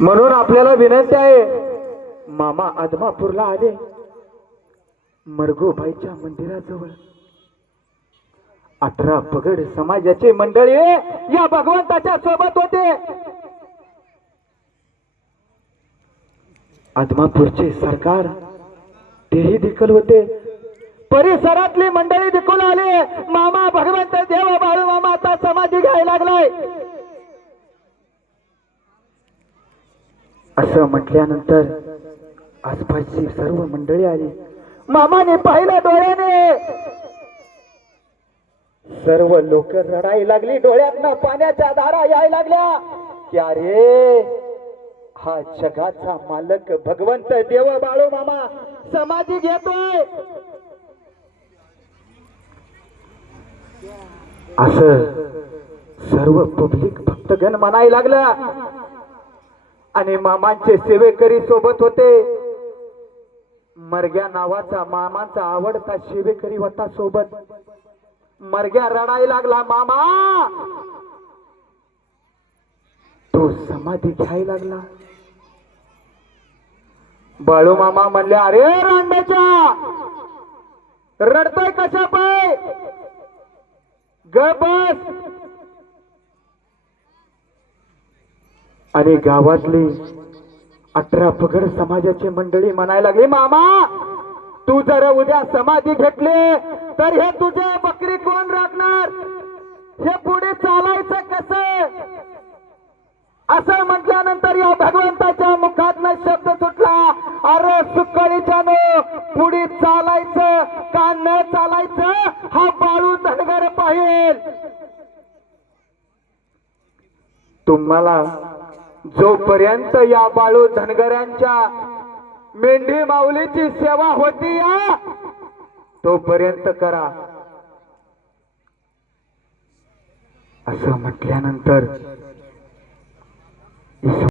म्हणून आपल्याला विनंती आहे, मामा आदमापूरला आले मरगोबाईच्या मंदिराजवळ 18 पगड समाजाचे मंडळी या भगवंताच्या सोबत होते. आदमापूरचे सरकार तेही देखील होते. परिसरातली मंडळी देखील आले. मामा भगवंत देव बाळू मामा आता समाधी घ्यायला लागलाय असं म्हटल्यानंतर आसपासची सर्व मंडळी आली. मामाने पाहिलं डोळ्याने, सर्व लोक रडायला लागली. डोळ्यातनं पाण्याच्या धारा यायला लागल्या की अरे हा जगाचा मालक भगवंत देव बाळू मामा समाधी घेतोय असं सर्व पब्लिक भक्तगण म्हणायला लागला. आणि मामांचे सेवेकरी सोबत होते. मरग्या नावाचा मामांचा आवडता सेवेकरी होता सोबत. मरग्या रडायला लागला, मामा तो समाधी घ्यायला लागला. बाळू मामा म्हणले, अरे रांडाच्या रडतोय कशा पाय, ग बस. आणि गावातली 18 पगड समाजाची मंडळी म्हणायला लागली, मामा तू जर उद्या समाधी घेतली तर हे तुझे बकरी कोण राखणार, हे पुढे चालायचं कसं. असं म्हटल्यानंतर या भगवंताच्या मुखातनं शब्द सुटला, अरे सुकळीच्या नो पुढे चालायचं का न चालायचं हा बाळू धनगर पाहिल. तुम्हाला जोपर्यंत या बाळू धनगरांच्या मेंढी माऊलीची सेवा होती या तोपर्यंत करा असं म्हटल्यानंतर